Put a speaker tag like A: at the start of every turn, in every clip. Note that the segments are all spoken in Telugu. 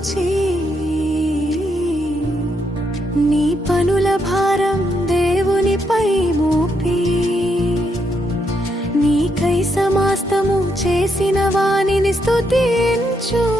A: తోచి నీ పనుల భారం దేవునిపై మోపి నీకై సమాస్తము చేసిన వాణిని
B: స్తుతించు.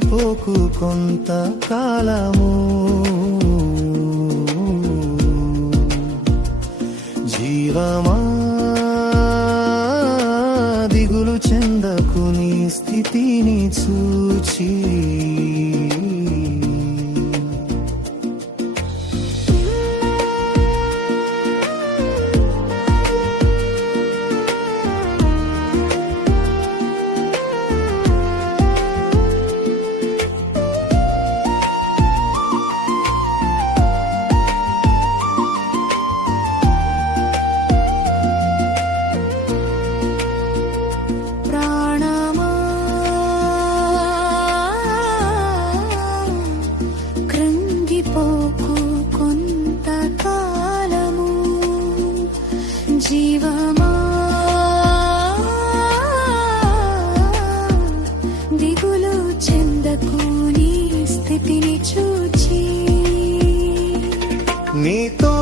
B: పోకు కొంత కాలము జీవమా దిగులు చెందకుని స్థితిని చూచి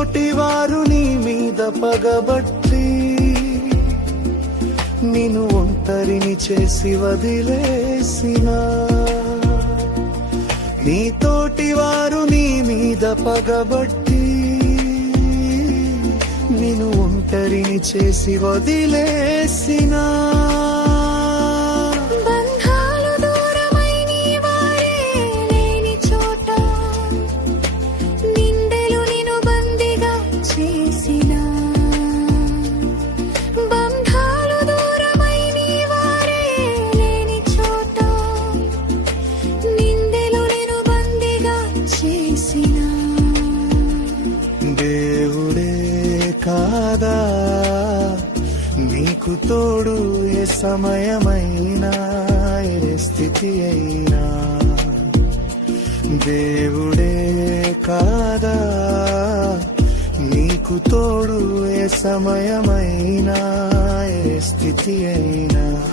A: తోటివారు నీ
B: మీద పగబట్టి నిను ఒంటరిని చేసి వదిలేసిన. నీ తోటివారు నీ మీద పగబట్టి నిను ఒంటరిని చేసి వదిలేసినా. ఏ స్థితి అయినా దేవుడే కాదా? నీకు తోడు ఏ సమయమైనా ఏ స్థితి అయినా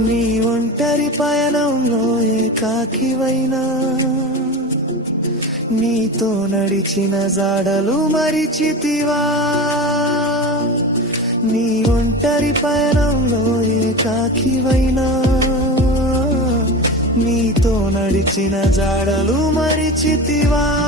A: నీ ఒంటరి పయనంలో ఏకాకివైనా. నీతో నడిచిన జాడలు మరిచితివా. నీ ఒంటరి పయనంలో ఏకాకివైనా. నీతో నడిచిన జాడలు మరిచితివా.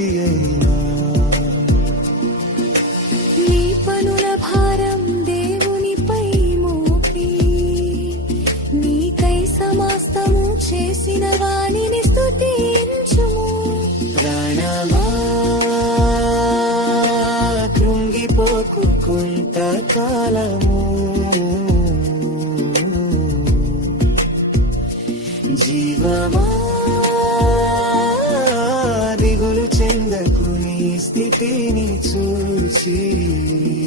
A: అయినా
B: నీ పనుల భారం దేవునిపై మోపి. నీకై సమస్తము చేసిన వాణిని స్తుతించుము.
A: ప్రాణమా కృంగిపోకు కొంతకాలము. జీవమా దిగులు చెందకు నీ స్థితిని చూచి